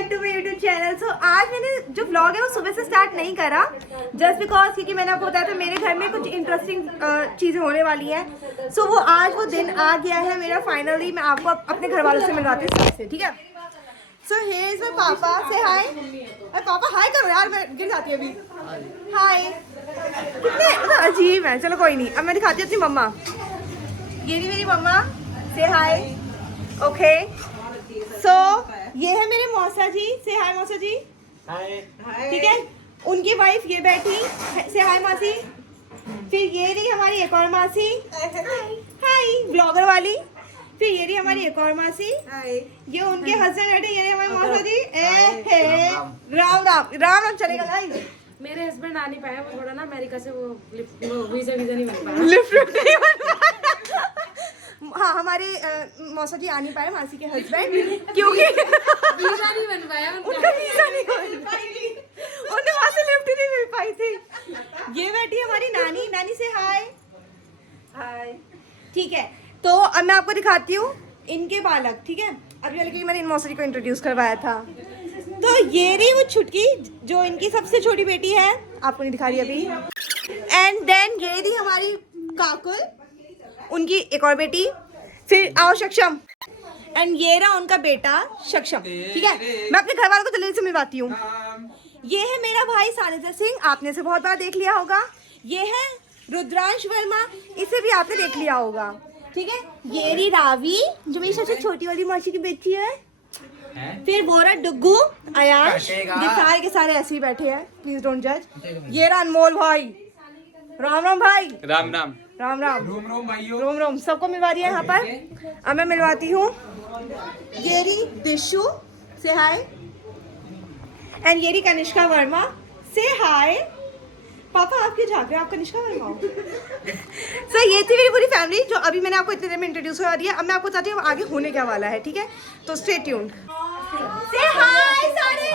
Back to my YouTube channel. So आज मैंने जो व्लॉग है वो सुबह से स्टार्ट नहीं करा, जस्ट बिकॉज क्योंकि मैंने आपको बताया था मेरे घर में कुछ इंटरेस्टिंग चीज़ें होने वाली हैं। सो वो आज वो दिन आ गया है मेरा। फाइनली मैं आपको अपने घर वालों से मिलवाती हूँ सबसे, ठीक है। सो हियर इज माय पापा, से हाय। अरे पापा हाय करो यार, मैं गिर जाती है अभी। हाय। कितने अजीब है। चलो कोई नहीं, अब मैं दिखाती हूँ अपनी मम्मा। ये नहीं मेरी मम्मा, से हाय। ओके सो ये है मेरे मौसा जी, से हाय मौसा जी। हाय। ठीक है, उनकी वाइफ ये बैठी, से हाय मासी। फिर ये रही हमारी एक और मासी, हाय ब्लॉगर वाली। फिर ये रही हमारी एक और मासी, ये उनके हस्बैंड बैठे, ये रही हमारे मौसा जी। राम राम राम राम चलेगा गाइस। मेरे हस्बैंड आ नहीं पाए, वो थोड़ा ना अमेरिका से वो वीजा नहीं बन पाया। लिफ्ट नहीं बन पाया। हाँ हमारे मौसा जी आ नहीं पाए, मासी के हस्बैंड, क्योंकि वीजा नहीं बन पाया उनका वीजा नहीं बन पाई, उन्हें वहाँ से लिफ्ट ही नहीं मिल पाई थी। ये बैठी हमारी नानी, नानी से हाय। हाय। ठीक है, तो अब मैं आपको दिखाती हूँ इनके बालक, ठीक है। अभी वाले की मैंने इन मौसा जी को इंट्रोड्यूस करवाया था। तो ये रही वो छुटकी जो इनकी सबसे छोटी बेटी है, आपको नहीं दिखा रही अभी। एंड देन ये रही हमारी काकुल, उनकी एक और बेटी। फिर आओ सक्षम, एंड ये रहा उनका बेटा सक्षम, ठीक है। मैं अपने घर वालों को जल्दी से मिलवाती हूँ। ये है मेरा भाई सानिध्य सिंह, आपने से बहुत बार देख लिया होगा। ये है रुद्रांश वर्मा, इसे भी आपने देख लिया होगा, ठीक है। ये रही रावी जो मेरी सबसे छोटी वाली मौसी की बेटी है। फिर वो रहा डुग्गू, अयांश, ये सारे के सारे ऐसे ही बैठे हैं, प्लीज डोंट जज। ये रहा अनमोल भाई, राम राम भाई। राम राम राम राम रोम रोम भाइयों, रोम रोम, सबको मिलवा दिया यहाँ पर। अब मैं मिलवाती हूँ ये रही दिशु, से हाय। एंड ये रही कनिष्का वर्मा, से हाय। पापा आप क्यों झाँक रहे हो, आप कनिष्का वर्मा हो। सो ये थी मेरी पूरी फैमिली जो अभी मैंने आपको इतने देर में इंट्रोड्यूस करवा दिया। अब मैं आपको बताती हूँ आगे होने क्या वाला है, ठीक है। तो स्टे ट्यून्ड। से हाय सारे।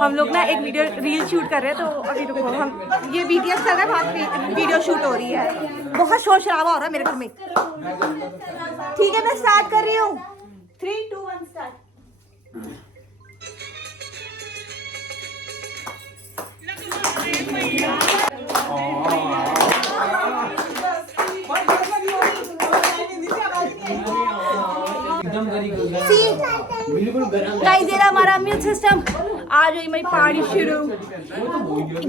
हम लोग ना एक वीडियो रील शूट कर रहे हैं, तो अभी रुको, हम ये BTS चल रहा है, वहाँ वीडियो शूट हो रही है, बहुत शोर शराबा हो रहा है मेरे घर में। ठीक है मैं स्टार्ट कर रही हूँ, 3, 2, 1 स्टार्ट। गाइस ये रहा हमारा म्यूजिक सिस्टम। आज हुई मेरी पार्टी शुरू।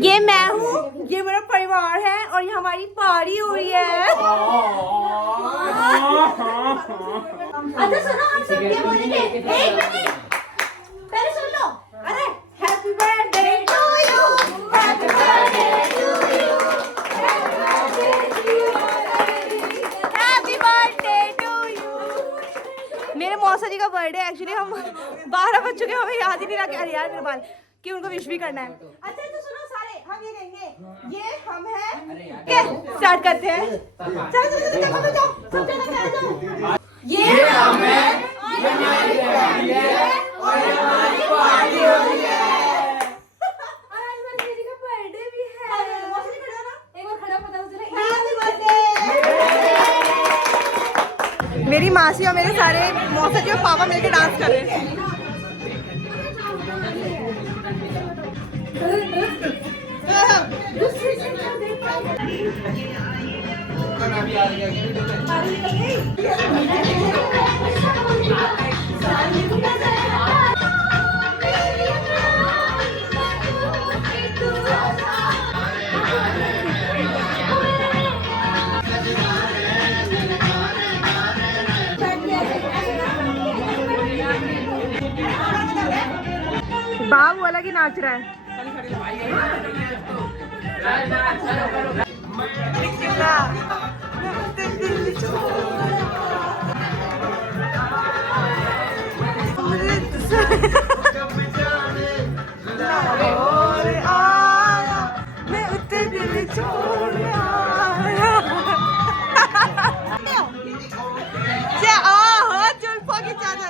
ये मैं हूँ, ये मेरा परिवार है, और ये हमारी पार्टी हो रही है। अच्छा सुनो, हम सब क्या बोलेंगे, एक मिनट पहले सुन लो। अरे happy birthday to you, happy birthday to you, happy birthday to you. मेरे मौसा जी का बर्थडे, एक्चुअली हम 12 बज चुके, हमें याद ही नहीं रहा। अरे यार मेरे बाल कि उनको विश भी करना है। अच्छा तो सुनो सारे, हम ये कहेंगे, ये हम हैं, क्या स्टार्ट करते हैं। चलो चलो जाओ, सब जगह आ जाओ। ये हम हैं, ये हमारी फैमिली है, और ये हमारी पार्टी हो रही है। और आज हमारी बेटी का बर्थडे भी है। मौसा जी खड़ा ना, एक बार खड़ा पता चले हैप्पी बर्थडे। मेरी मासी और मेरे सारे मौसा जी और पापा मिलकर डांस कर रहे हैं। बाबू अलग ही नाच रहा है। मैं उतने दिल छोड़ आया। जुल्फों की चादर।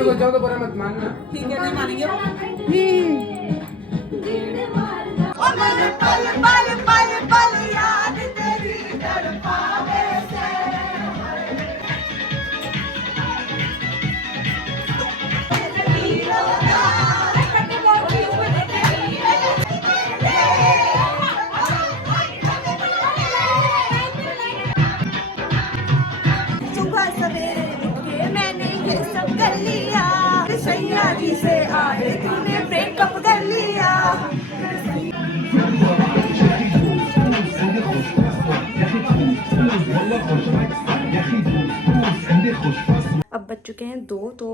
मेरे को जाओ तो बुरा मत मानना। ठीक है, नहीं मानेंगे वो। पल पल पल पल याद तेरी तड़पावे से। सुबह सवेरे उठ के मैंने ये सब कर लिया, सैया जी से आए तूने ब्रेकअप कर लिया। अब बज चुके हैं 2, तो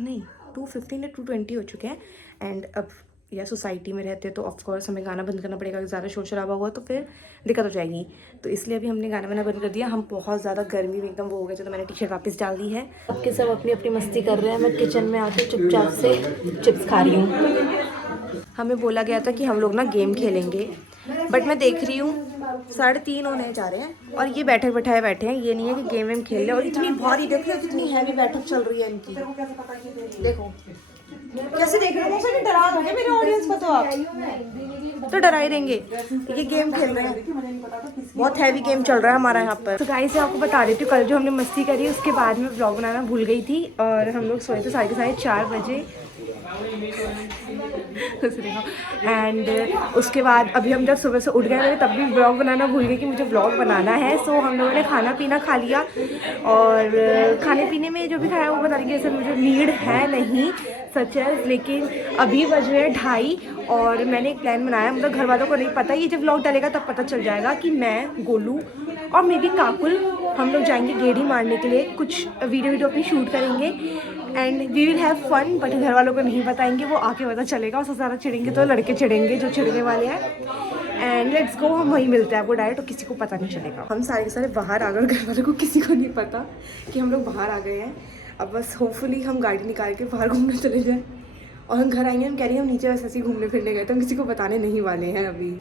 नहीं 2:15 या 2:20 हो चुके हैं। एंड अब या सोसाइटी में रहते तो ऑफकोर्स हमें गाना बंद करना पड़ेगा, ज़्यादा शोर शराबा हुआ तो फिर दिक्कत हो जाएगी। तो इसलिए अभी हमने गाना वाना बंद कर दिया। हम बहुत ज़्यादा गर्मी में एकदम वो हो गए थे, तो मैंने टी शर्ट वापस डाल दी है। अब के सब अपनी अपनी मस्ती कर रहे हैं, मैं किचन में आके चुपचाप से चिप्स खा रही हूँ। हमें बोला गया था कि हम लोग ना गेम खेलेंगे, बट मैं देख रही हूँ 3:30 होने जा रहे हैं और ये बैठे बैठे हैं। ये नहीं है कि गेम वेम खेल रहे। और इतनी भारी देख रहे हो, कितनी हैवी बैठक चल रही है इनकी। देखो कैसे देख रहे हो, मुझसे डरा दोगे मेरे ऑडियंस को। तो आप तो डरा ही देंगे। ये गेम खेल रहे हैं, बहुत हैवी गेम चल रहा है हमारा यहाँ पर। तो गाइस आपको बता देती हूँ, कल जो हमने मस्ती करी उसके बाद में व्लॉग बनाना भूल गई थी और हम लोग सोए थे 4:30 बजे। एंड उसके बाद अभी हम जब सुबह से उठ गए तब भी व्लॉग बनाना भूल गए कि मुझे व्लॉग बनाना है। सो हम लोगों ने खाना पीना खा लिया और खाने पीने में जो भी खाया वो बता रही, जैसे मुझे नीड है नहीं सच है। लेकिन अभी बज रहे हैं 2:30 और मैंने एक प्लान बनाया, मतलब घर वालों को नहीं पता। ये जब व्लॉग डालेगा तब पता चल जाएगा कि मैं, गोलू और मे बी काकुल हम लोग जाएंगे गेड़ी मारने के लिए। कुछ वीडियो अपनी शूट करेंगे and we will have fun, but घर वालों को नहीं बताएंगे, वो आके पता चलेगा। और सबसे ज़्यादा चिढ़ेंगे तो लड़के चिढ़ेंगे जो चिढ़ने वाले हैं। एंड लेट्स गो, हम वहीं मिलते हैं आपको डायरेक्ट, तो किसी को पता नहीं चलेगा। हम सारे के सारे बाहर आ गए, घर वालों को किसी को नहीं पता कि हम लोग बाहर आ गए हैं। अब बस होपफुली हम गाड़ी निकाल के बाहर घूमने चले जाएँ और हम घर आएंगे। हम कह रही हैं हम नीचे बस ऐसे ही घूमने फिरने गए, तो हम किसी को बताने नहीं वाले हैं अभी।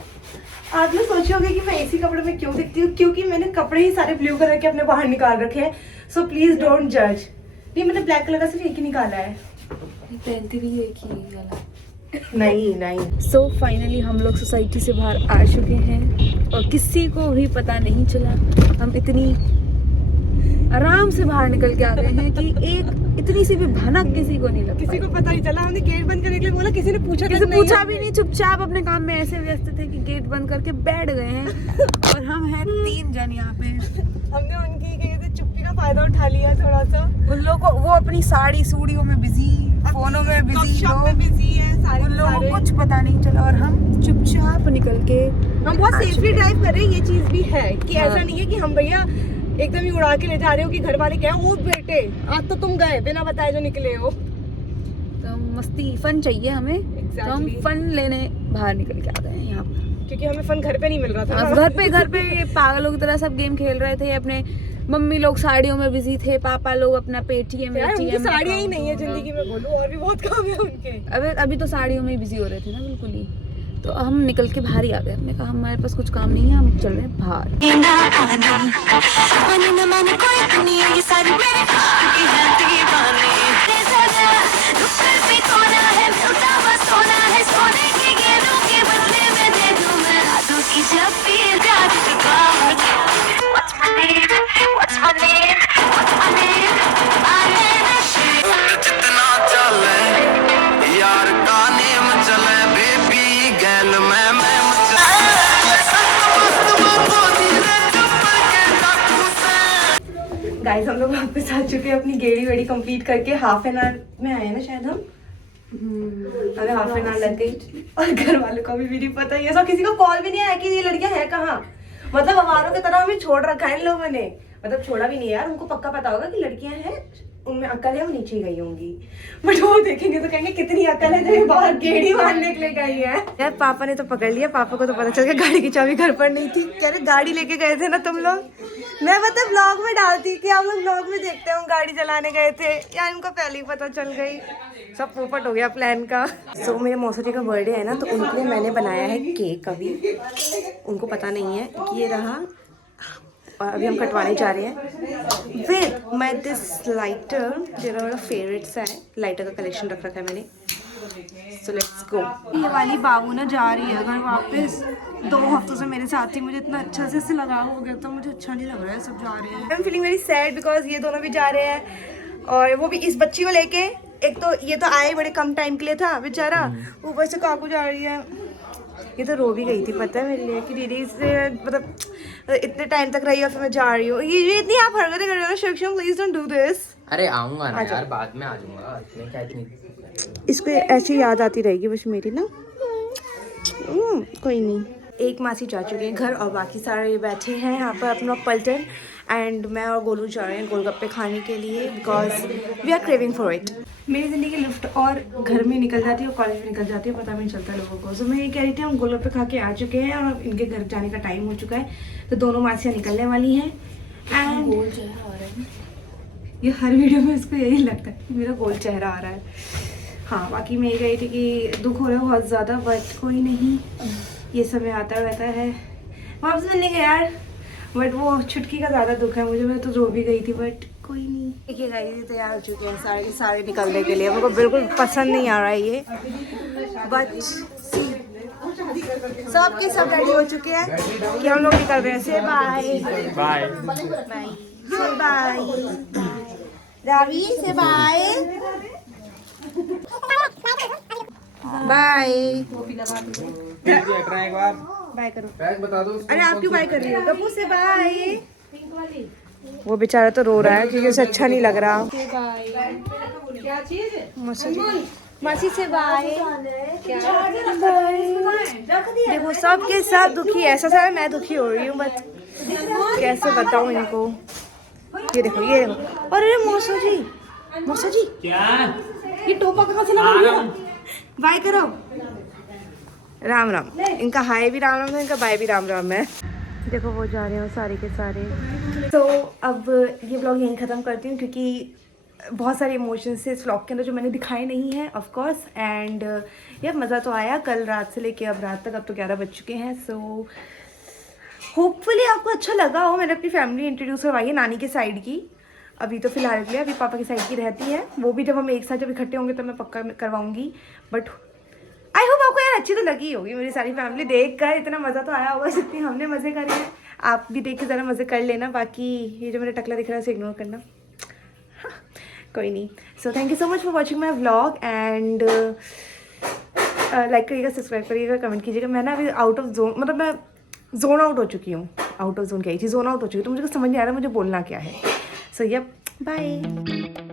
आप लोग सोचोगे कि मैं इसी कपड़े में क्यों दिखती हूँ, क्योंकि मैंने कपड़े ही सारे ब्लू कलर के अपने बाहर निकाल रखे हैं। सो प्लीज़ डोंट जज। नहीं मैंने ब्लैक कलर का सिर्फ एक ही निकाला है, पहनती भी एक ही वाला। नहीं। सो फाइनली हम लोग सोसाइटी से बाहर आ चुके हैं और किसी को भी पता नहीं चला। हम इतनी आराम से बाहर निकल के आ गए हैं कि एक इतनी सी भी भनक किसी को नहीं लगा, किसी को पता नहीं चला। हमने गेट बंद करने के लिए बोला, किसी ने पूछा भी नहीं। चुपचाप अपने काम में ऐसे व्यस्त थे कि गेट बंद करके बैठ गए हैं। और हम हैं 3 जन यहाँ पे। हमने उनकी कही चुप्पी का फायदा उठा लिया थोड़ा सा। उन लोगों को, वो अपनी साड़ियों में बिजी, फोनों में बिजी, उन लोगों को कुछ पता नहीं चला और हम चुपचाप निकल के। हम बहुत सेफली ड्राइव कर रहे हैं, ये चीज भी है कि ऐसा नहीं है कि हम भैया एकदम ही उड़ा के ले जा रहे हो कि घर वाले क्या वो बेटे आज तो तुम गए बिना बताए जो निकले हो। तो मस्ती फन चाहिए हमें। तो हम फन लेने बाहर निकल के आ गए हैं यहाँ पर, क्योंकि हमें फन घर पे नहीं मिल रहा था। घर पे ये पागलों की तरह सब गेम खेल रहे थे। अपने मम्मी लोग साड़ियों में बिजी थे, पापा लोग अपना पेटीएम साड़ियाँ ही नहीं है जिंदगी में, बोलूं और भी बहुत काम है उनके। अभी तो साड़ियों में ही बिजी हो रहे थे ना बिल्कुल ही। तो हम निकल के बाहर ही आ गए। हमने कहा हमारे पास कुछ काम नहीं है, हम चल रहे हैं बाहर। गाइस हम लोग वापस आ चुके हैं अपनी गेड़ी वेड़ी कंप्लीट करके। हाफ एन आवर में आए ना शायद हम। अरे हाफ एन आवर लग गई और घर वालों को भी नहीं पता। ये सब किसी को कॉल भी नहीं आया कि ये लड़कियां हैं कहाँ। मतलब हमारों की तरह हमें छोड़ रखा है इन लोगों ने। मतलब छोड़ा भी नहीं यार, उनको पक्का पता होगा कि लड़कियां हैं, उनमें अकल है, वो नीचे ही गई होंगी। बट वो देखेंगे तो कहेंगे कितनी अकल है जो ये बाहर गेड़ी मारने के लिए गई है। यार पापा ने तो पकड़ लिया। पापा को तो पता चल गया गाड़ी की चाबी घर पर नहीं थी। कह रहे गाड़ी लेके गए थे ना तुम लोग। मैं मतलब ब्लॉग में डालती कि आप लोग ब्लॉग में देखते हो गाड़ी चलाने गए थे। यार इनको पहले ही पता चल गई, सब पोपट हो गया प्लान का। सो मेरे मौसा जी का बर्थडे है ना, तो उनके लिए मैंने बनाया है केक। अभी उनको पता नहीं है कि ये रहा और अभी हम कटवाने जा रहे हैं विद माई दिस लाइटर, जो मेरा फेवरेट सा है। लाइटर का कलेक्शन रख रखा है मैंने। So let's go. ये वाली बाबू ना जा रही है घर वापस। 2 हफ्तों से मेरे साथ ही, मुझे इतना अच्छा से इससे लगाव हो गया, तो मुझे अच्छा नहीं लग रहा है सब जा रहे हैं। I am feeling very sad because ये दोनों भी जा रहे हैं, और वो भी इस बच्ची को लेके। एक तो ये तो आए बड़े कम टाइम के लिए था बेचारा, ऊपर से काकू जा रही है। ये तो रो भी गई थी पता है मेरे लिए कि दीदी से मतलब इतने टाइम तक रही और फिर मैं जा रही हूँ। ये इतनी आप हरकतें कर रहे हो शिक्षम, प्लीज डोंट डू दिस। अरे आऊंगा ना यार, बाद में आ जाऊंगा। इतने क्या इतनी इसको ऐसी याद आती रहेगी बस मेरी ना। कोई नहीं। एक मासी जा चुके हैं घर और बाकी सारे बैठे हैं यहाँ पर अपना पलटन, एंड मैं और गोलू जा रहे हैं गोलगप्पे खाने के लिए because we are craving for it. मेरी ज़िंदगी लिफ्ट और घर में निकल जाती है और कॉलेज में निकल जाती है, पता भी नहीं चलता लोगों को। सो मैं ये कह रही थी हम गोलगप्पे खा के आ चुके हैं और इनके घर जाने का टाइम हो चुका है, तो दोनों मासियाँ निकलने वाली हैं। एंड ये हर वीडियो में इसको यही लगता है कि मेरा गोल चेहरा आ रहा है। हाँ, बाकी मैं ये कह रही थी कि दुख हो रहा है बहुत ज़्यादा, बट कोई नहीं, ये समय आता रहता है। वापस मिलने के यार, बट वो छुटकी का ज़्यादा दुख है मुझे। मैं तो रो भी गई थी, बट कोई नहीं। देखिए गाइस तैयार हो चुके हैं सारे के सारे निकलने के लिए। मेरे को बिल्कुल पसंद नहीं आ रहा है ये, बट सब के सब रेडी हो चुके हैं कि हम लोग निकल रहे हैं। से बाय बाय बाय, से बाय रावी, से बाय बाय बाय करो। बता दो। अरे आप क्यों बाय कर रही हो? गप्पू से बाय। वो बेचारा तो रो रहा है क्योंकि उसे अच्छा नहीं लग रहा। मासी से बाय। देखो सब के सब दुखी, ऐसा सा मैं दुखी हो रही हूँ, बट कैसे बताऊँ इनको। ये देखो ये देखो। अरे मौसा जी, मौसा जी क्या ये टोपा कहाँ से लगा दिया? बाय करो। राम राम। इनका हाय भी राम राम है, इनका बाय भी राम राम है। देखो वो जा रहे हैं सारे के सारे। तो अब ये व्लॉग यहीं ख़त्म करती हूँ क्योंकि बहुत सारे इमोशंस से इस व्लॉग के अंदर जो मैंने दिखाए नहीं हैं ऑफ कोर्स। एंड यार मज़ा तो आया कल रात से लेके अब रात तक। अब तो 11 बज चुके हैं। सो होपफुली आपको अच्छा लगा हो। मैंने अपनी फैमिली इंट्रोड्यूस करवाई है नानी के साइड की। अभी तो फिलहाल के लिए अभी पापा की साइड की रहती है, वो भी जब हम एक साथ जब इकट्ठे होंगे तो मैं पक्का करवाऊंगी। बट आई होप आपको यार अच्छी तो लगी होगी मेरी सारी फैमिली देख कर। इतना मज़ा तो आया होगा जितनी हमने मज़े करे हैं। आप भी देख के ज़रा मज़े कर लेना। बाकी ये जो मेरा टकला दिख रहा है उसे इग्नोर करना। हाँ, कोई नहीं। So thank you so much for watching my vlog. And like करिएगा, सब्सक्राइब करिएगा, कमेंट कीजिएगा। मैं ना अभी आउट ऑफ जोन, मतलब मैं जोन आउट हो चुकी हूँ। आउट ऑफ जोन क्या ही थी, जोन आउट हो चुकी है, तो मुझे कुछ समझ नहीं आ रहा मुझे बोलना क्या है। So yup, bye.